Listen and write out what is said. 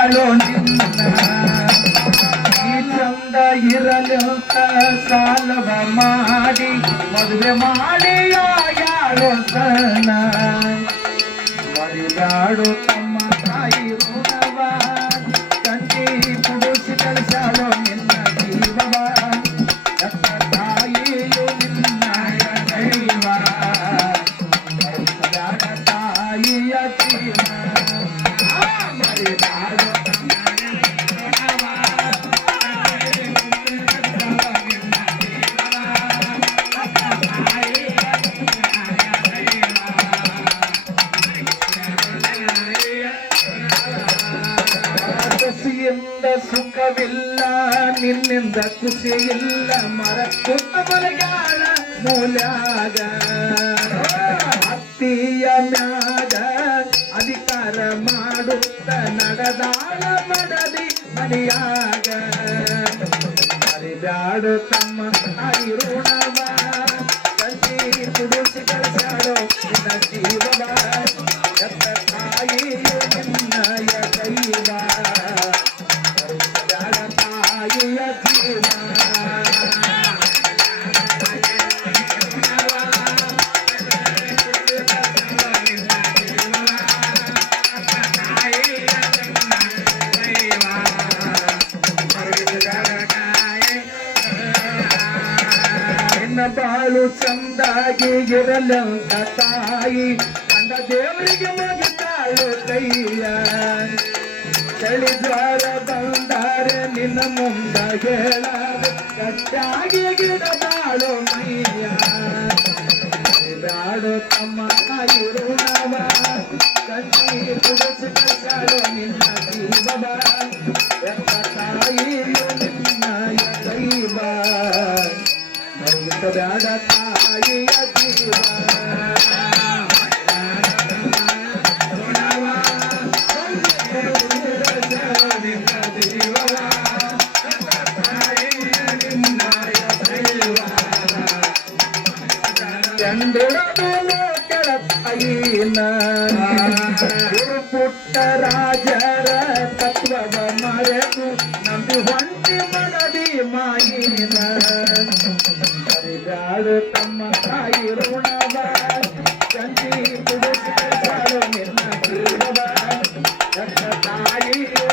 ಕಳಿಸಾಳು ನಿನ್ನ ಈ ಚಂದ ಇರಲಂತ ಸಾಲವ ಮಾಡಿ ಮದುವೆ ಮಾಡಿ ಯಾಳು ಸಣ್ಣ ಮರಿದಾಡು ತಮ್ಮ ತಾಯಿ ಋಣವ ಕಂಚಿ ಕುಡಿಸಿ ಕಳಿಸಾಳು ನಿನ್ನ ಜೀವವ ಎತ್ತ ತಾಯಿಯು ನಿನ್ನ ದೈವ ತಾಯಿಯ ಜೀವ ಮರಿದಾಡು ಸುಖವಿಲ್ಲ ನಿನ್ನಿಂದ ಖುಷಿ ಇಲ್ಲ ಮರ ಕುತ್ತ ಮಲಗಾಳ ಮೂಲ್ಯಾಗ ಹತ್ತಿಯ ಮ್ಯಾಗ ಅಧಿಕಾರ ಮಾಡುತ್ತ ನಡೆದಾಳ ಮಡದಿ ಮನೆಯಾಗ ಮರಿಬ್ಯಾಡು ತಮ್ಮ ತಾಯಿ ಋಣವ ಕಂಚಿ ಕುಡಿಸಿ ಕಳಿಸಾಳು ನಿನ್ನ ಜೀವವ ಎತ್ತ ತಾಯಿಯು ನಿನ್ನಯ ದೈವ ಬಾಳು ಚಂದಾಗಿ ಇರಲಂತ ತಾಯಿ ಕಂಡ ದೇವರಿಗೆ ಮುಗಿತಾಳು ಕೈಯ ಚಳಿ ಜ್ವಾರ ಬಂದಾರೆ ನಿನ್ನ ಮುಂದ ಹೇಳಾದ ಕಟ್ಟಾಗಿ ಗಿಡದಾಳು ಮೈಯ ಬ್ಯಾಡು ತಮ್ಮ ತಾಯಿ ಋಣವ ಕಂಚಿ ಕುಡಿಸಿ ಕಳಿಸಾಳು ನಿನ್ನ ಜೀವವ ಎತ್ತ ತಾಯಿಯು ನಿನ್ನಯ ದೈವ ಬ್ಯಾಡ ತಾಯಿಯ ಜೀವ ಚಂದ್ರನು ಕೆಳತಾಯಿನ ಪುಟ್ಟ ರಾಜರ ತತ್ವದ ಮರೆತು ನಂಬಿ ಹೊಂಟಿ ಮನದಿ ಮಾಯಿನ ಮರಿಬ್ಯಾಡು ತಮ್ಮ ತಾಯಿ ಋಣವ ಕಂಚಿ ಕುಡಿಸಿ ಕಳಿಸಾಳು ನಿನ್ನ ಜೀವವ ಎತ್ತ ತಾಯಿಯು